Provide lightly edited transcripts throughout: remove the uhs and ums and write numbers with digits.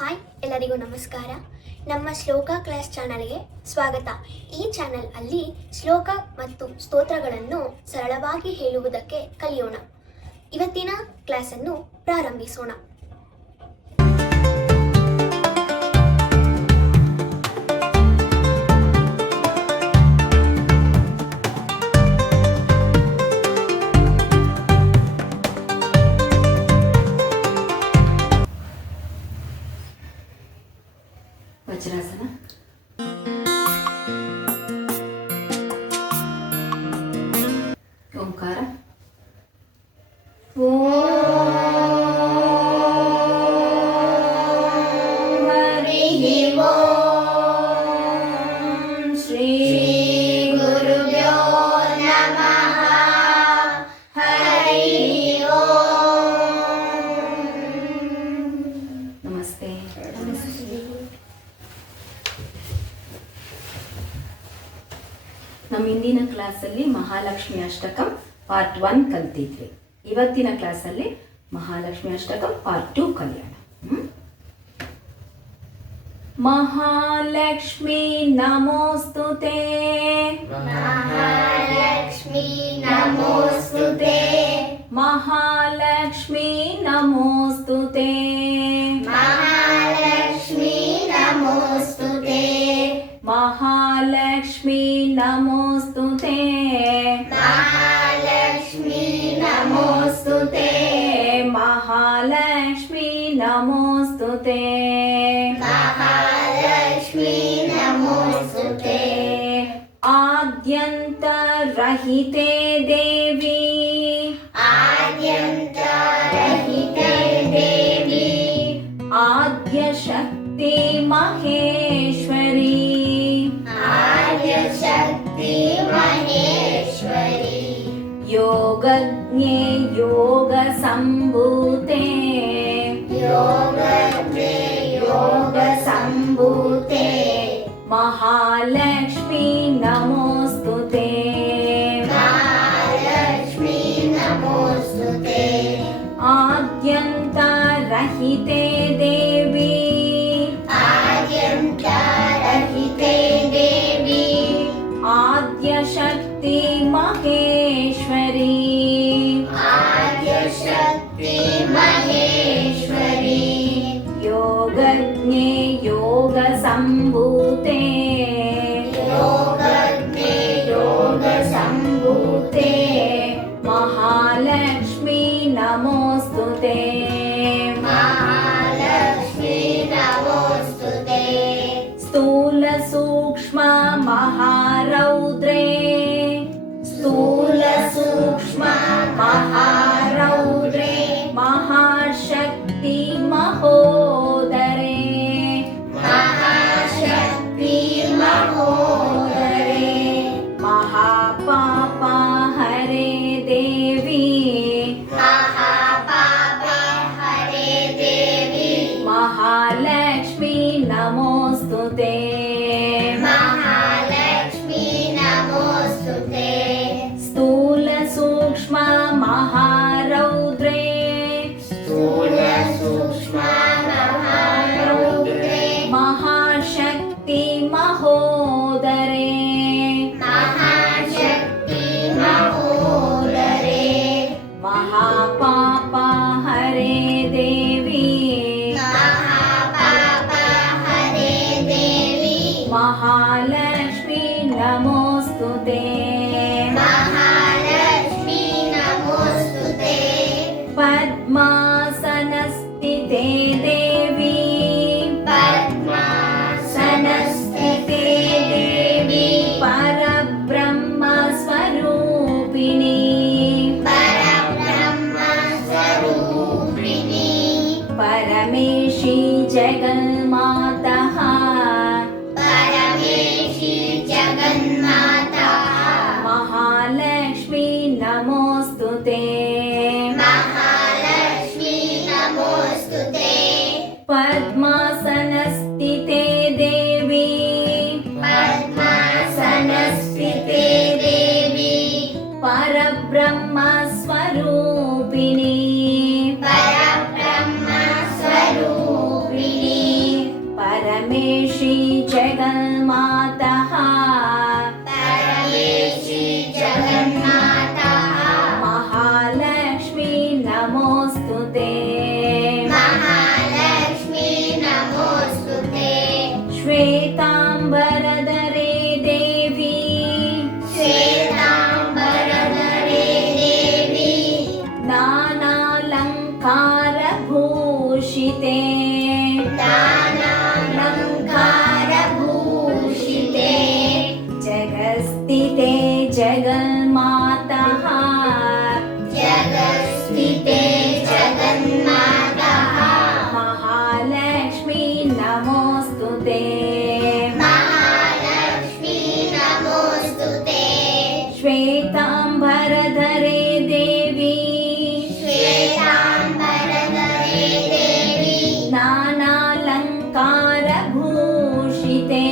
Hi, ಎಲ್ಲರಿಗೂ ನಮಸ್ಕಾರ. ನಮ್ಮ ಶ್ಲೋಕ ಕ್ಲಾಸ್ ಚಾನಲ್ಗೆ ಸ್ವಾಗತ. ಈ ಚಾನಲ್ ಅಲ್ಲಿ ಶ್ಲೋಕ ಮತ್ತು ಸ್ತೋತ್ರಗಳನ್ನು ಸರಳವಾಗಿ ಹೇಳುವುದಕ್ಕೆ ಕಲಿಯೋಣ. ಇವತ್ತಿನ ಕ್ಲಾಸನ್ನು ಪ್ರಾರಂಭಿಸೋಣ. ವಜ್ರಾಸನ. ಓಂಕಾರ. ಶ್ರೀ ಗುರುಭ್ಯೋ ನಮಃ. ಹರಿ ಓಂ. ನಮಸ್ತೆ. ನಮ್ಮ ಇಂದಿನ ಕ್ಲಾಸಲ್ಲಿ ಮಹಾಲಕ್ಷ್ಮಿ ಅಷ್ಟಕಂ ಪಾರ್ಟ್ 1 ಕಲ್ತಿದ್ವಿ. ಇವತ್ತಿನ ಕ್ಲಾಸಲ್ಲಿ ಮಹಾಲಕ್ಷ್ಮಿ ಅಷ್ಟಕಂ ಪಾರ್ಟ್ 2 ಕಲಿಯೋಣ. ಮಹಾಲಕ್ಷ್ಮಿ ನಮೋಸ್ತುತೆ. ಮಹಾಲಕ್ಷ್ಮಿ ನಮೋಸ್ತುತೆ. ಮಹಾಲಕ್ಷ್ಮಿ ನಮೋಸ್ತುತೆ. ಮಹಾಲಕ್ಷ್ಮಿ ನಮೋಸ್ತುತೆ. ಮಹಾಲಕ್ಷ್ಮಿ ನಮೋಸ್ತುತೆ. ಮಹಾಲಕ್ಷ್ಮಿ ನಮೋಸ್ತುತೆ. ಮಹಾಲಕ್ಷ್ಮಿ ನಮೋಸ್ತುತೆ. ಮಹಾಲಕ್ಷ್ಮಿ ನಮೋಸ್ತುತೆ. ಆದ್ಯಂತರಹಿತೆ ದೇವಿ. ಆದ್ಯಂತರಹಿತೆ ದೇವಿ. ಆದ್ಯಶಕ್ತಿ ಮಹೇಶ್ವರಿ. ಆದ್ಯಶಕ್ತಿ ಮಹೇಶ್ವರಿ. ಯೋಗಜ್ಞೆ ಯೋಗ ಸಂಭೂತೆ. ಯೋಗಜ್ಞೆ ಯೋಗ ಸಂಭೂತೆ. ಮಹಾಲಕ್ಷ್ಮಿ ನಮೋಸ್ತುತೆ. ಮಹಾಲಕ್ಷ್ಮಿ ನಮೋಸ್ತುತೆ. ಆದ್ಯಂತರಹಿತೆ ದೇವಿ. ಆದ್ಯಂತರಹಿತೆ ದೇವಿ. ಆದ್ಯಶಕ್ತಿ ಮಹೇಶ್ವರಿ. ಆದ್ಯಶಕ್ತಿ ಮಹೇಶ್ವರಿ. ಯೋಗಜ್ಞೆ ಯೋಗ ಸಂಭೂತೆ. ಯೋಗಜ್ಞೆ ಯೋಗ ಸಂಭೂತೆ. ಮಹಾಲಕ್ಷ್ಮಿ ನಮೋಸ್ತುತೆ. ಮಹಾಲಕ್ಷ್ಮಿ ನಮೋಸ್ತುತೆ. ಸ್ಥೂಲ ಸೂಕ್ಷ್ಮ ಮಹಾರೌದ್ರೇ. ಸ್ಥೂಲ ಸೂಕ್ಷ್ಮ ಮಹಾರೌದ್ರೇ. ಮಹಾಶಕ್ತಿ ಮಹೋದರೇ. ಮಹಾಶಕ್ತಿ ಮಹೋದರೇ. ಮಹಾಪಾಪ ಹರೇ ದೇವಿ. ಮಹಾಪಾಪ ಹರೇ ದೇವಿ. ಮಹಾಲಕ್ಷ್ಮಿ ನಮೋಸ್ತುತೆ. ಮಹಾಲಕ್ಷ್ಮಿ ನಮೋಸ್ತುತೆ. ಸ್ಥೂಲ ಸೂಕ್ಷ್ಮ ಮಹಾರೌದ್ರೇ. ಸ್ಥೂಲ ಸೂಕ್ಷ್ಮ ಮಹಾರೌದ್ರೇ. ಮಹಾಶಕ್ತಿ ಮಹೋದರೇ. ಮಹಾಶಕ್ತಿ ಮಹೋದರೇ. ಮಹಾಪಾಪ ಹರೇ ದೇವಿ. ಮಹಾಪಾಪ ಹರೇ ದೇವಿ. ಮಹಾಲಕ್ಷ್ಮಿ ನಮೋಸ್ತುತೆ. ಮಹಾಲಕ್ಷ್ಮಿ ನಮೋಸ್ತುತೆ. ಪದ್ಮಾಸನಸ್ಥಿತೆ ದೇವಿ. ಪದ್ಮಾಸನಸ್ಥಿತೆ ದೇವಿ. ಪರಬ್ರಹ್ಮ ಸ್ವರೂಪಿಣಿ. ಪರಬ್ರಹ್ಮ ಸ್ವರೂಪಿಣಿ. ಪರಮೇಶಿ ಜಗನ್ಮಾತಃ. ಪರಮೇಶಿ ಜಗನ್ಮಾತಾ. ಮಹಾಲಕ್ಷ್ಮಿ ನಮೋಸ್ತುತೆ. ಮಹಾಲಕ್ಷ್ಮಿ ನಮೋಸ್ತುತೆ. ಪದ್ಮಾಸನಸ್ಥಿತೆ ದೇವಿ. ಪದ್ಮಾಸನಸ್ಥಿತೆ ದೇವಿ. ಪರಬ್ರಹ್ಮ ಸ್ವರೂಪಿಣಿ. ಪರಬ್ರಹ್ಮ ಸ್ವರೂಪಿಣಿ. नमोऽस्तुते महालक्ष्मी नमोऽस्तुते श्वेताम्बरधरे देवी श्वेताम्बरधरे देवी नानालङ्कारभूषिते नानालङ्कारभूषिते जगस्थिते जगन्मातः जगस्थिते जगन्मातः महालक्ष्मी नमोऽस्तुते महालक्ष्मी नमोऽस्तुते श्वेताम्बरधरे देवी श्वेताम्बरधरे देवी नानालङ्कारभूषिते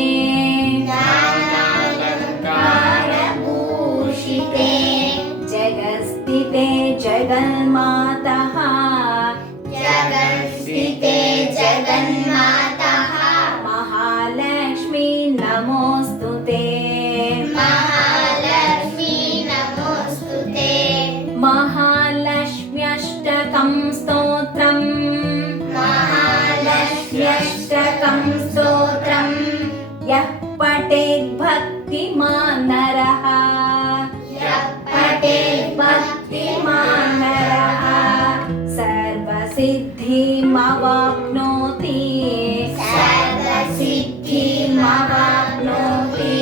नानालङ्कारभूषिते जगस्थिते जगन्मातः जगन्स्थिते जगन्मातः महालक्ष्मी नमोऽस्तुते महालक्ष्मी नमोऽस्तुते महालक्ष्म्यष्टकं स्तोत्रम् महालक्ष्म्यष्टकं स्तोत्रम् यः पठेत् भक्तिमान् नरः यः पठेत् भक्तिमान् नरः सर्वसिद्धिमवाप्नोति सर्वसिद्धिमवाप्नोति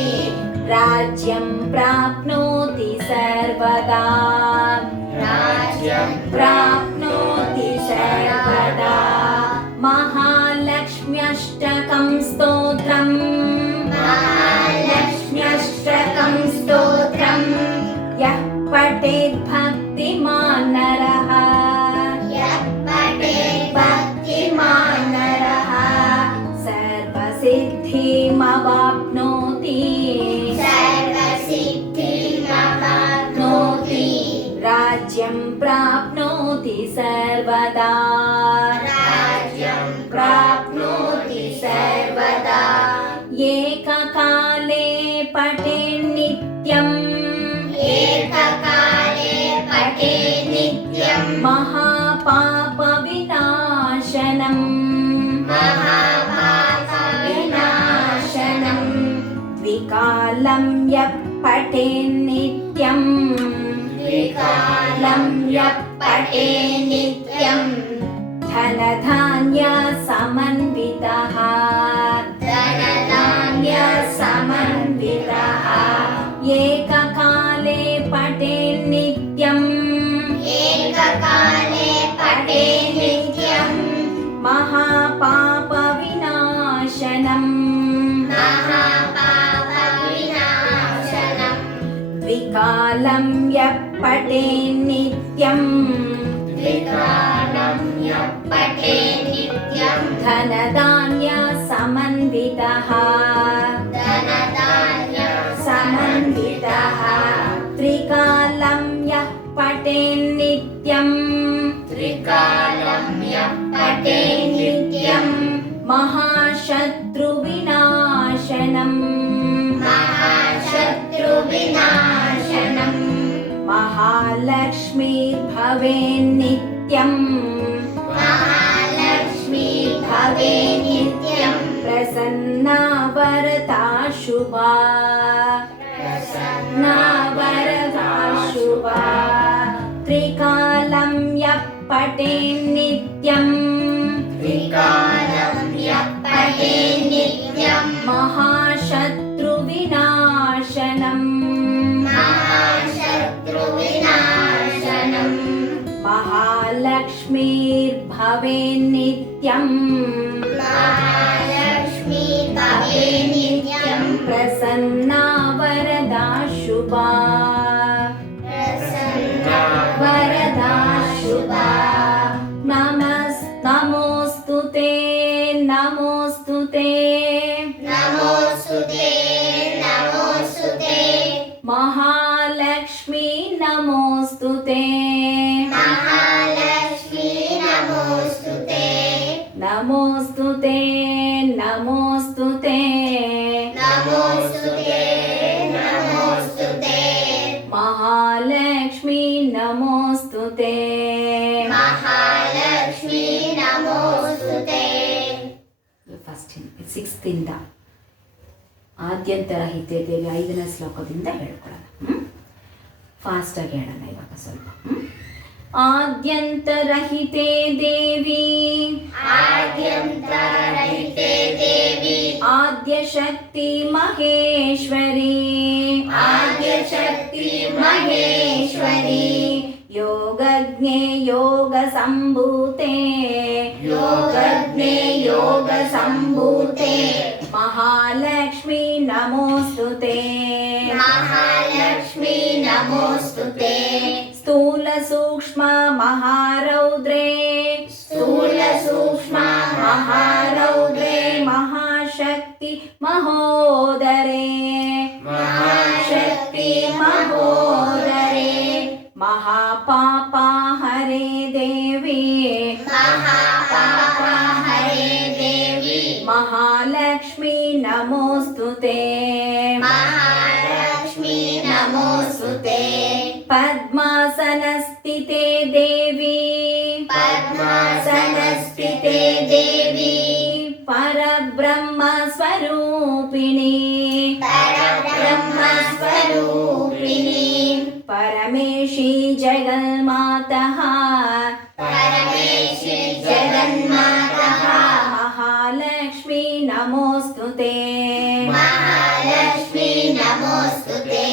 राज्यं प्राप्नोति सर्वदा राज्यं प्राप्नोति सर्वदा महालक्ष्म्यष्टकं स्तोत्रम् महालक्ष्म्यष्टकं स्तोत्रम् यः पठेत् भक्तिमान् नरः यः पठेत् भक्तिमान् नरः सर्वसिद्धिमवाप्नोति सर्वसिद्धिमवाप्नोति राज्यं प्राप्नोति सर्वदा राज्यं प्राप्नोति सर्वदा एककाले पठेत् नित्यम् एककाले पठेत् नित्यं महापापविनाशनम् महापापविनाशनम् द्विकालं यः पठेत् नित्यम् द्विकालं यः पठेत् नित्यं धनधान्यसमन्वितः धनधान्यसमन्वितः एककाले पठेत् नित्यम् एककाले पठेत् नित्यं महापापविनाशनम् महापापविनाशनम् द्विकालं यः पठेत् नित्यम् द्विकालं यः पठेत् नित्यं धनधान्यसमन्वितः धनधान्यसमन्वितः त्रिकालं यः पठेत् नित्यम् त्रिकालं यः पठेत् नित्यं महाशत्रुविनाशनम् महाशत्रुविनाशनम् महालक्ष्मीर्भवेत् नित्यम् महालक्ष्मी भवेत् नित्यं प्रसन्ना वरदा शुभा प्रसन्ना वरदा शुभा त्रिकालं यः पठेत् नित्यम् त्रिकालं यः पठेत् नित्यं महाशत्रुविनाशनम् महाशत्रुविनाशनम् महालक्ष्मीर्भवेत् नित्यम् महालक्ष्मी भवेत् नित्यं प्रसन्ना वरदा शुभा प्रसन्ना वरदा शुभा नमोऽस्तु ते नमोऽस्तु ते नमोऽस्तु ते नमोऽस्तु ते महालक्ष्मी नमोऽस्तु ते महालक्ष्मी नमोऽस्तु ते नमोऽस्तु ते नमोऽस्तु ते नमोऽस्तु ते नमोऽस्तु ते महालक्ष्मी नमोऽस्तु ते महालक्ष्मी ಫಾಸ್ಟ್ 6th ಆದ್ಯಂತರಹಿತೆ ದೇವಿ 5ನೇ ಶ್ಲೋಕದಿಂದ ಹೇಳ್ಕೊಳ್ಳೋಣ. ಫಾಸ್ಟಾಗಿ ಹೇಳೋಣ ಇವಾಗ ಸ್ವಲ್ಪ. ಆದ್ಯಂತರಹಿತೆ ದೇವಿ ಆದ್ಯಂತರಹಿತೆ ದೇವಿ ಆದ್ಯಶಕ್ತಿ ಮಹೇಶ್ವರಿ ಆದ್ಯಶಕ್ತಿ ಮಹೇಶ್ವರಿ ಯೋಗಜ್ಞೆ ಯೋಗ ಸಂಭೂತೆ ಯೋಗಜ್ಞೆ ಯೋಗ ಸಂಭೂತೆ ಮಹಾಲಕ್ಷ್ಮಿ ನಮೋಸ್ತುತೆ ಮಹಾಲಕ್ಷ್ಮಿ ನಮೋಸ್ತುತೆ ಸ್ಥೂಲ ಸೂಕ್ಷ್ಮ ಮಹಾರೌದ್ರೇ ಸ್ಥೂಲ ಸೂಕ್ಷ್ಮ ಮಹಾರೌದ್ರೇ ಮಹಾಶಕ್ತಿ ಮಹೋದರೇ ಮಹಾಶಕ್ತಿ ಮಹೋದರೇ ಮಹಾಪಾಪ ಹರೇ ದೇವಿ ಮಹಾಪಾಪ ಹರೇ ದೇವಿ ಮಹಾಲಕ್ಷ್ಮಿ ನಮೋಸ್ತುತೆ ಮಹಾಲಕ್ಷ್ಮಿ ನಮೋಸ್ತುತೆ ಪದ್ಮಾಸನಸ್ಥಿತೆ ದೇವಿ ಪದ್ಮಾಸನಸ್ಥಿತೆ ದೇವಿ ಪರಬ್ರಹ್ಮ ಸ್ವರೂಪಿಣಿ ಪರಬ್ರಹ್ಮ ಸ್ವರೂಪಿಣಿ ಪರಮೇಶಿ ಜಗನ್ಮಾತಃ ಪರಮೇಶಿ ಜಗನ್ಮಾತಃ ಮಹಾಲಕ್ಷ್ಮಿ ನಮೋಸ್ತುತೆ ಮಹಾಲಕ್ಷ್ಮಿ ನಮೋಸ್ತುತೆ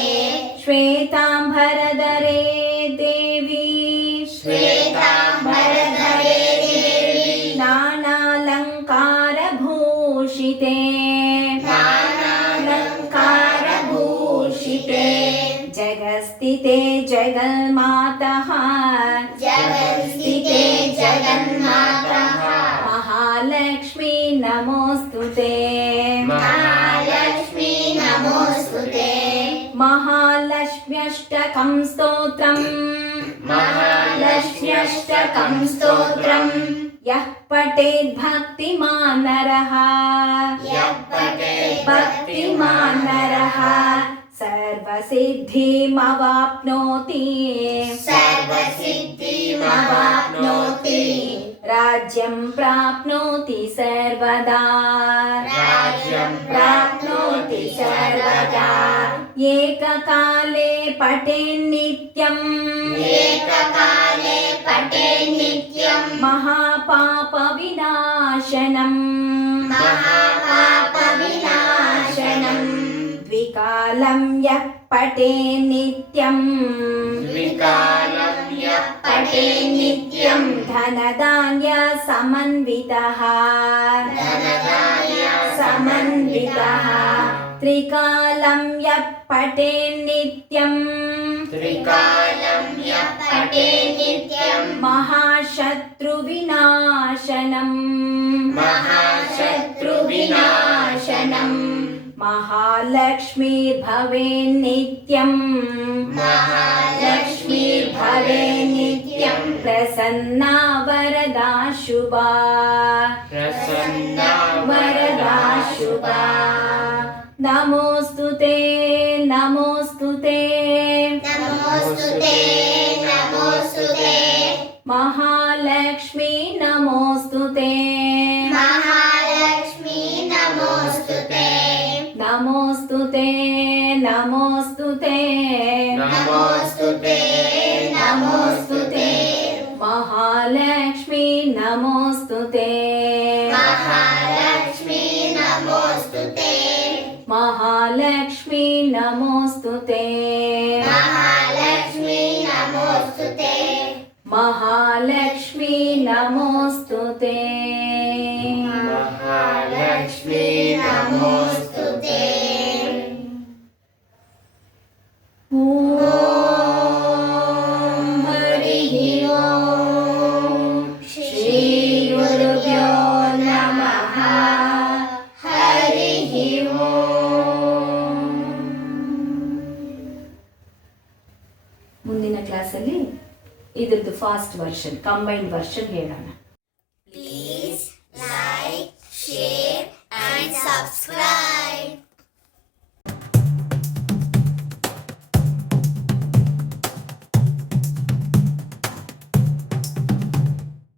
ಶ್ವೇತಾಂಬರಧರೆ ದೇವಿ ಶ್ವೇತಾಂಬರಧರೆ ದೇವಿ ನಾನಾಲಂಕಾರ ಭೂಷಿತೆ ನಾನಾಲಂಕಾರ ಭೂಷಿತೆ ಜಗಸ್ಥಿತೆ ಜಗನ್ಮಾತಃ ಜಗನ್ಸ್ಥಿತೆ ಜಗನ್ಮಾತಃ ಮಹಾಲಕ್ಷ್ಮಿ ನಮೋಸ್ತುತೆ ಮಹಾಲಕ್ಷ್ಮಿ ನಮೋಸ್ತುತೆ ಮಹಾಲಕ್ಷ್ಮ್ಯಷ್ಟಕಂ ಸ್ತೋತ್ರಂ ಮಹಾಲಕ್ಷ್ಮ್ಯಷ್ಟಕಂ ಸ್ತೋತ್ರಂ ಯಃ ಪಠೇದ್ ಭಕ್ತಿಮಾನ್ ನರಃ ಯಃ ಪಠೇತ್ ಭಕ್ತಿಮಾನ್ ನರಃ ಸರ್ವಸಿದ್ಧಿಮವಾಪ್ನೋತಿ ಸರ್ವಸಿದ್ಧಿಮವಾಪ್ನೋತಿ ರಾಜ್ಯಂ ಪ್ರಾಪ್ನೋತಿ ಸರ್ವದಾ ರಾಜ್ಯಂ ಪ್ರಾಪ್ನೋತಿ ಸರ್ವದಾ ಏಕಕಾಲೇ ಪಠೇನ್ನಿತ್ಯಂ ಏಕಕಾಲೇ ಪಠೇನ್ನಿತ್ಯಂ ಮಹಾಪಾಪ ವಿನಾಶನಂ ಮಹಾಪಾಪ ವಿನಾಶನಂ ದ್ವಿಕಾಲಂ ಯಃ ಪಠೇನ್ನಿತ್ಯಂ ದ್ವಿಕಾಲಂ ಯಃ ಪಠೇನ್ನಿತ್ಯಂ ಧನಧಾನ್ಯ ಸಮನ್ವಿತಃ ಧನಧಾನ್ಯ ಸಮನ್ವಿತಃ ತ್ರಿಕಾಲಂ ಯಃ ಪಠೇನ್ನಿತ್ಯಂ ತ್ರಿಕಾಲಂ ಯಃ ಪಠೇನ್ನಿತ್ಯಂ ಮಹಾಶತ್ರುವಿನಾಶನಂ ಮಹಾಶತ್ರುವಿನಾಶನಂ ಮಹಾಲಕ್ಷ್ಮೀರ್ಭವೇನ್ನಿತ್ಯಂ ಮಹಾಲಕ್ಷ್ಮೀರ್ಭವೇನ್ನಿತ್ಯಂ ಪ್ರಸನ್ನಾ ವರದಾ ಶುಭಾ ಪ್ರಸನ್ನಾ ವರದಾ ಶುಭಾ ನಮೋಸ್ತುತೆ ನಮೋಸ್ತುತೆ ನಮೋಸ್ತುತೆ ನಮೋಸ್ತುತೆ ಮಹಾಲಕ್ಷ್ಮೀ ನಮೋಸ್ತುತೆ ಮಹಾಲಕ್ಷ್ಮೀ ನಮೋಸ್ತುತೆ ನಮೋಸ್ತುತೆ ನಮೋಸ್ತುತೆ ನಮೋಸ್ತುತೆ ನಮೋಸ್ತುತೆ ಮಹಾಲಕ್ಷ್ಮೀ ನಮೋಸ್ತುತೆ ಮಹಾಲಕ್ಷ್ಮೀ ನಮೋಸ್ತುತೆ ಮಹಾಲಕ್ಷ್ಮೀ ನಮೋಸ್ತುತೆ ಮಹಾಲಕ್ಷ್ಮೀ ನಮೋಸ್ತುತೆ ಮಹಾಲಕ್ಷ್ಮೀ ನಮೋಸ್ತುತೆ ಮಹಾಲಕ್ಷ್ಮೀ ನಮೋಸ್ತುತೆ ಓಂ ಹರಿಃ ಓಂ ಶ್ರೀ ಗುರುಭ್ಯೋ ನಮಃ ಹರಿಃ ಓಂ. ಮುಂದಿನ ಕ್ಲಾಸಲ್ಲಿ ಇದ್ರದ್ದು ಫಾಸ್ಟ್ ವರ್ಷನ್ ಕಂಬೈನ್ಡ್ ವರ್ಷನ್ ಹೇಳೋಣ. Please like, share and subscribe.